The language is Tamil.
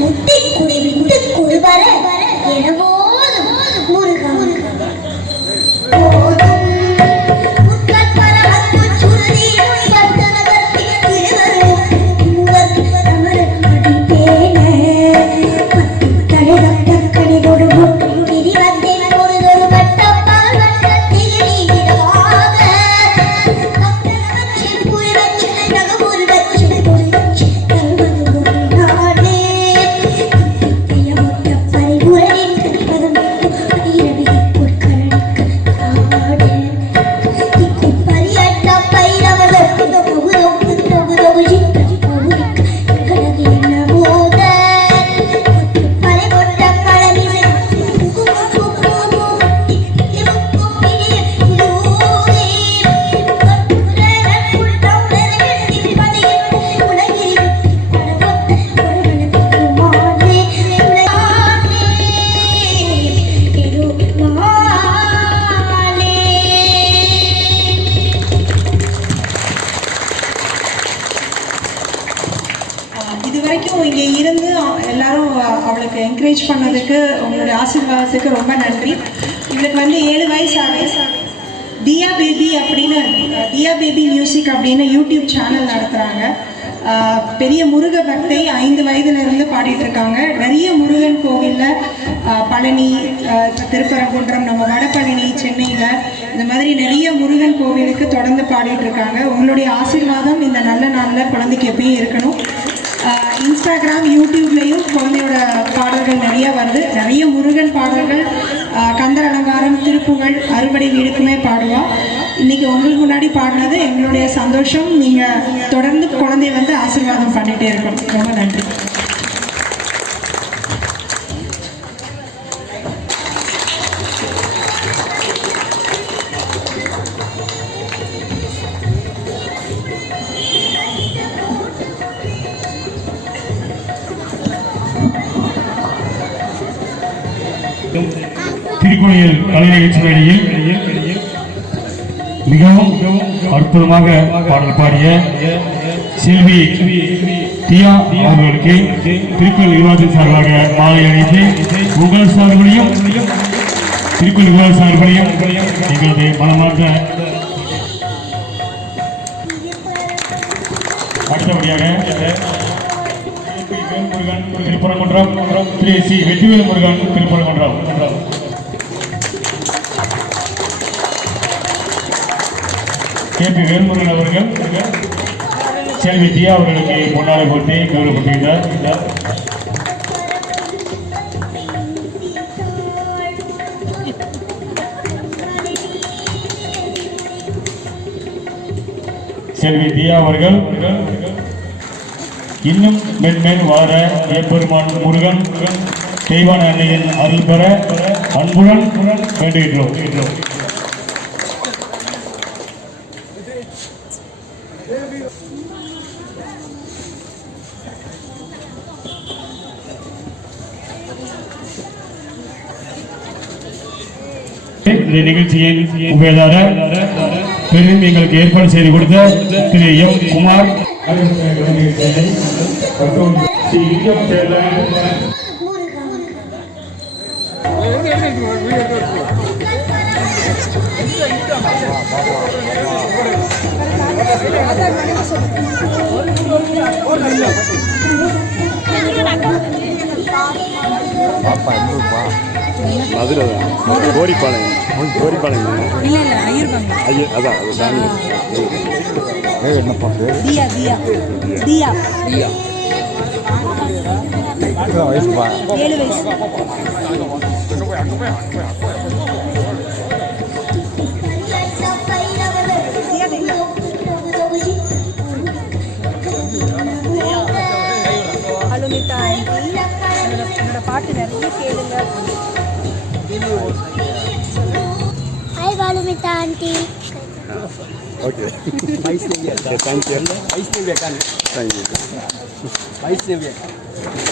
முட்டை குடி விட்டு குழுவர எனவோதும் முருகா இதுவரைக்கும் இங்கே இருந்து எல்லாரும் அவளுக்கு என்கரேஜ் பண்ணதுக்கு உங்களுடைய ஆசீர்வாதத்துக்கு ரொம்ப நன்றி. இவளுக்கு 7 வயசு ஆகுது. தியா பேபி மியூசிக் அப்படின்னு யூடியூப் சேனல் நடத்துகிறாங்க. பெரிய முருக பக்தை 5 வயதுலேருந்து பாடிட்டு இருக்காங்க. நிறைய முருகன் கோவிலில் பழனி, திருப்பரங்குன்றம், நம்ம வடபழனி, சென்னையில் இந்த மாதிரி நிறைய முருகன் கோவிலுக்கு தொடர்ந்து பாடிட்டு இருக்காங்க. உங்களுடைய ஆசீர்வாதம் இந்த நல்ல நாளில் குழந்தைக்கு எப்பயும் இருக்கணும். இன்ஸ்டாகிராம், யூடியூப்லேயும் குழந்தையோட பாடல்கள் நிறைய வருது. நிறைய முருகன் பாடல்கள், கந்தர் அலங்காரம், திருப்புகழ், அறுபடை வீடுக்குமே பாடுவா. இன்றைக்கி உங்களுக்கு முன்னாடி பாடினது எங்களுடைய சந்தோஷம். நீங்கள் தொடர்ந்து குழந்தைய ஆசீர்வாதம் பண்ணிகிட்டே இருக்கணும். ரொம்ப நன்றி. திருக்கோயில் கலை நிகழ்ச்சி மேடையில் மிகவும் அற்புதமாக பாடல் பாடிய செல்வி தியா அவர்களுக்கு திருக்கோயில் நிர்வாகத்தின் சார்பாக மாலை அணிந்து உங்கள் சார்பையும் திருக்கோயில் நிர்வாக சார்பையும் எங்களது மனமார்ந்த அடுத்தபடியாக வேல்முருகன் திருப்பரங்குன்றம், ஸ்ரீ சி வெற்றிவேல் முருகன் திருப்பரங்குன்றம், கேபி வேல்முருகன் அவர்கள் செல்வி தியா அவர்களுக்கு பொன்னாடை போட்டி கௌரவப்பட்டிருந்தார். செல்வி தியா அவர்கள் இன்னும் மென்மேல் வார ஏப்பெருமான் முருகன் தெய்வான அன்னையின் அருள் பெற அன்புடன் வேண்டுகின்றோம். இந்த நிகழ்ச்சியின் உபயதாரர் பெரும் எங்களுக்கு ஏற்பாடு செய்து கொடுத்த திரு எம் குமார் என்னப்பா பேர்? வயசுப்பா 7 வயசு. அலுமிதா என்னோட பாட்டு நிறைய கேளுங்க. Hi Balumita aunty. Okay. Thank you. Thank you.